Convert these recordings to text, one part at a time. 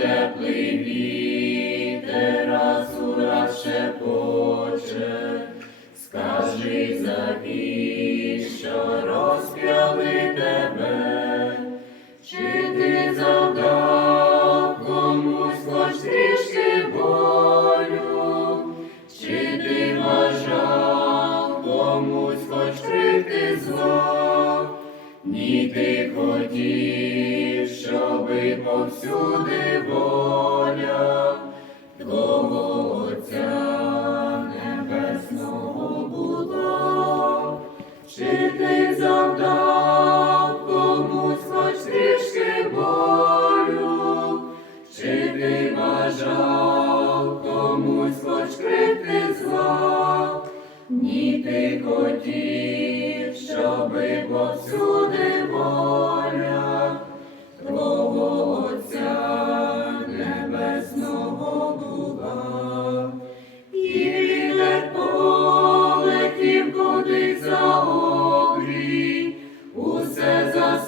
теплий вітер раз у раз шепоче, скажи завіщо розп'яли тебе, чи ти завдав комусь хоч трішки болю, чи ти вважав комусь хоч крити зло, ні ти хотів повсюди воля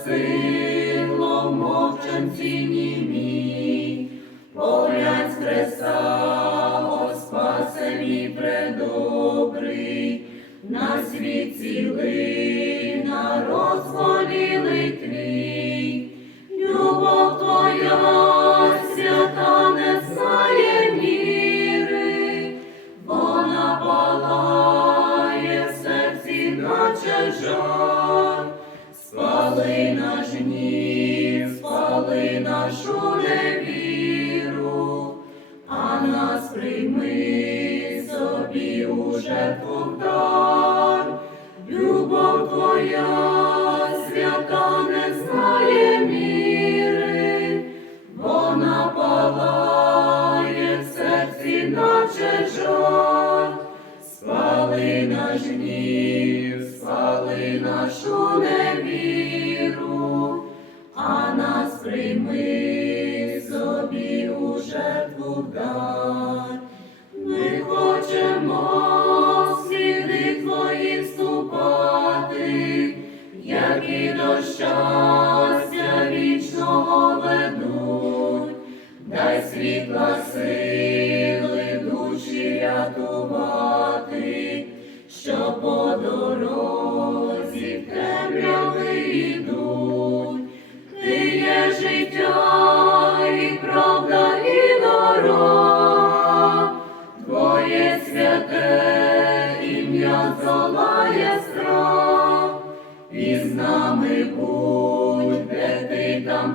застигло в мовчанці німі, поглянь з хреста, о спасені предобрий, на світ цілий народ зволілий твій. Любов твоя свята Спали наш гнів, спали нашу невіру, а нас прийми собі у жертву дар. Любов твоя свята не знає міри, вона палає в серці, наче жар. Спали наш гнів, спали нашу невіру, прийми собі у жертву дар. Ми хочемо сліди твої ступати, які до щастя вічного ведуть, дай світла сили душі рятувати, що по дорозі святе ім'я долає страх, і з нами будь, де ти там